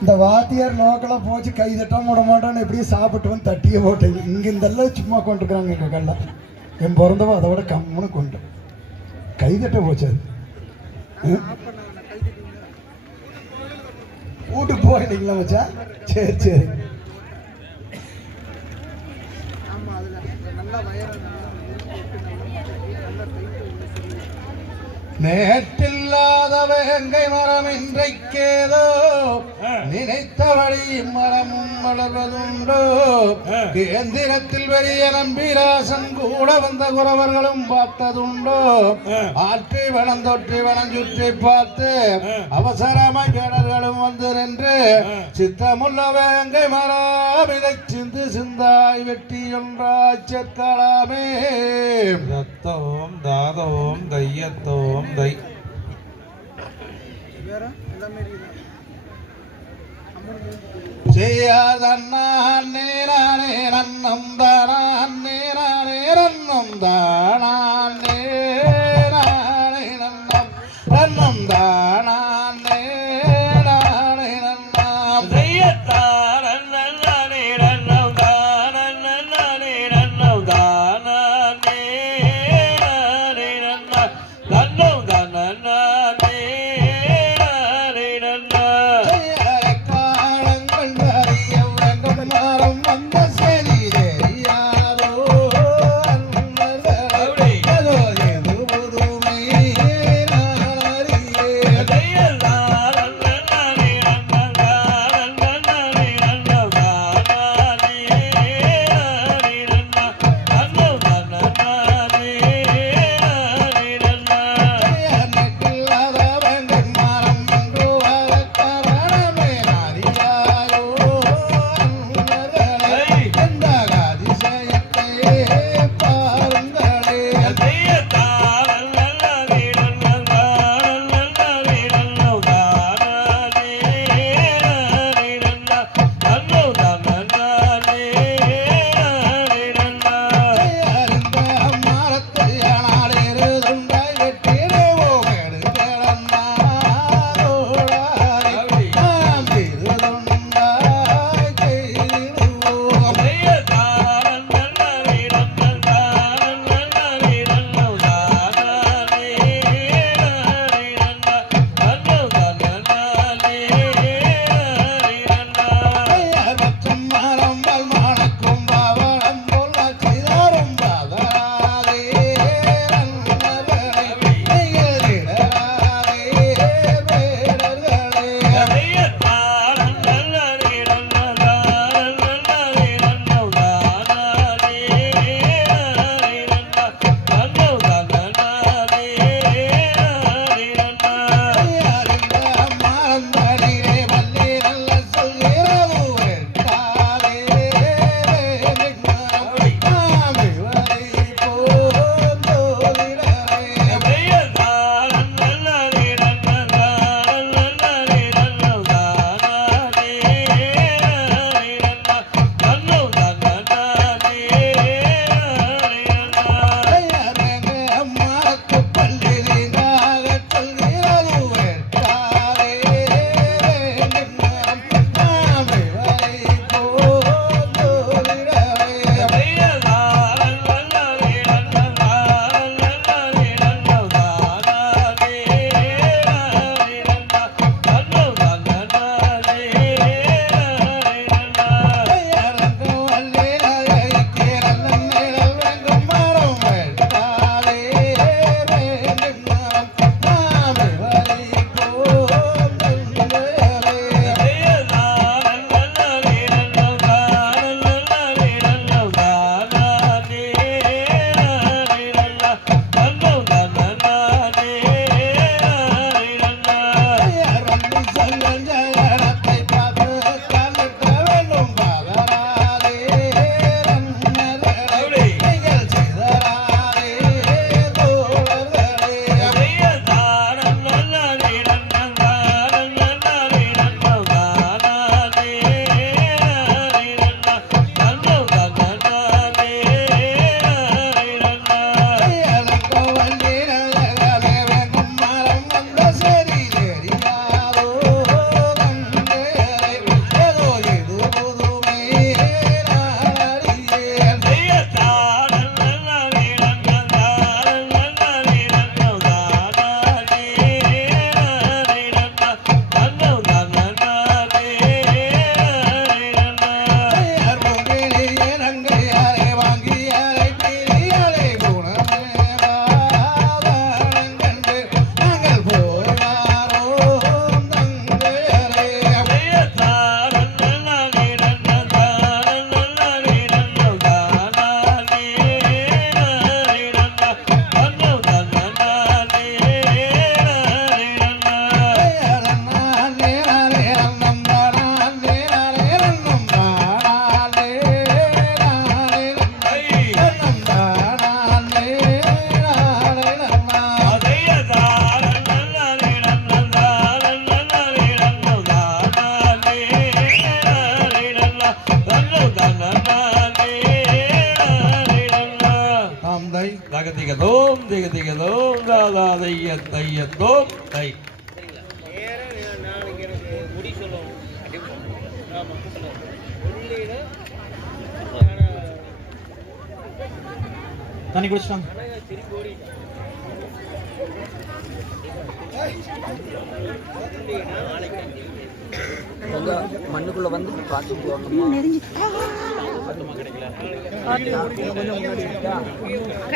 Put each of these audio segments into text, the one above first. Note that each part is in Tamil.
இந்த வாத்தியார் லோக்கலாக போச்சு கை தட்ட விட மாட்டான்னு எப்படியும் சாப்பிட்டு வந்து தட்டியே போட்டேன். இங்கே இதெல்லாம் சும்மா கொண்டுருக்குறாங்க எங்கள் கல்ல. என் பிறந்தவோ அதை விட கம்முன்னு கொண்டு கை தட்ட போச்சு. அது வீட்டுக்கு போயிட்டீங்களா மச்சா? சரி சரி. நேற்றில்லாத வேங்கை மரம் இன்றைக்கேதோ நினைத்தபடி மரமும் வளர்வதுண்டோ. கேந்திரத்தில் பெரிய நம்பிராசன் கூட வந்த குறவர்களும் பார்த்ததுண்டோ. ஆற்றி வனந்தொற்றி வனஞ்சுற்றி பார்த்து அவசரமாய் வேடர்களும் வந்து நின்று சித்தமுள்ள வேங்கை மரம் இதை சிந்து சிந்தாய் வெட்டி ஒன்றாய் சேர்க்கலாமே. ரத்தோம் தாதோம் தையத்தோம் தை செய்யாதண்ணே நானே நன்னம் தானே நானே நன்னம் தானே நானே நன்னம் நன்னம் தானே நானே நன்னம் செய்யத்தான் நன்னே நன்னம் தானே நன்னம் தானே நானே நன்னம் நன்னம் தானே மரம் வந்த செலி தெரியாதோ. தாம் தை தகதிகதோம் திகதிகதோம் தாதா தைய தையத்தோம் தை. தண்ணி குடிச்சிட்டாங்க. மண்ணுக்குள்ள வந்து பார்த்து போகணும்.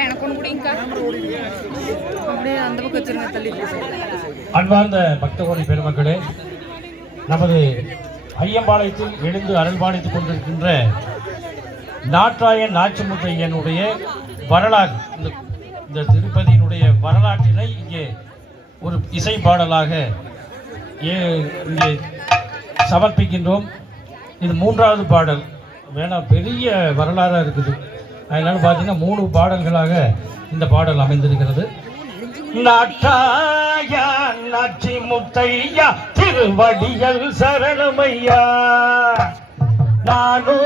எனக்கு ஒன்று குடிங்கக்கா. அப்படியே அந்த பக்கம் வச்சிருங்க, தள்ளி. அன்பார்ந்த பக்தகோடி பெருமக்களே, நமது ஐயம்பாளையத்தில் எழுந்து அருள்பாலித்துக் கொண்டிருக்கின்ற நாட்டாயன் நாச்சிமுத்தையனுடைய வரலாறு, இந்த திருப்பதியினுடைய வரலாற்றினை இங்கே ஒரு இசை பாடலாக இங்கே சமர்ப்பிக்கின்றோம். இது 3வது பாடல். பெரிய வரலாறாக இருக்குது. அதனால் பார்த்தீங்கன்னா 3 பாடல்களாக இந்த பாடல் அமைந்திருக்கிறது. நாட்டாயா நாச்சி முத்தையா திருவடியல் சரணமையா நானோ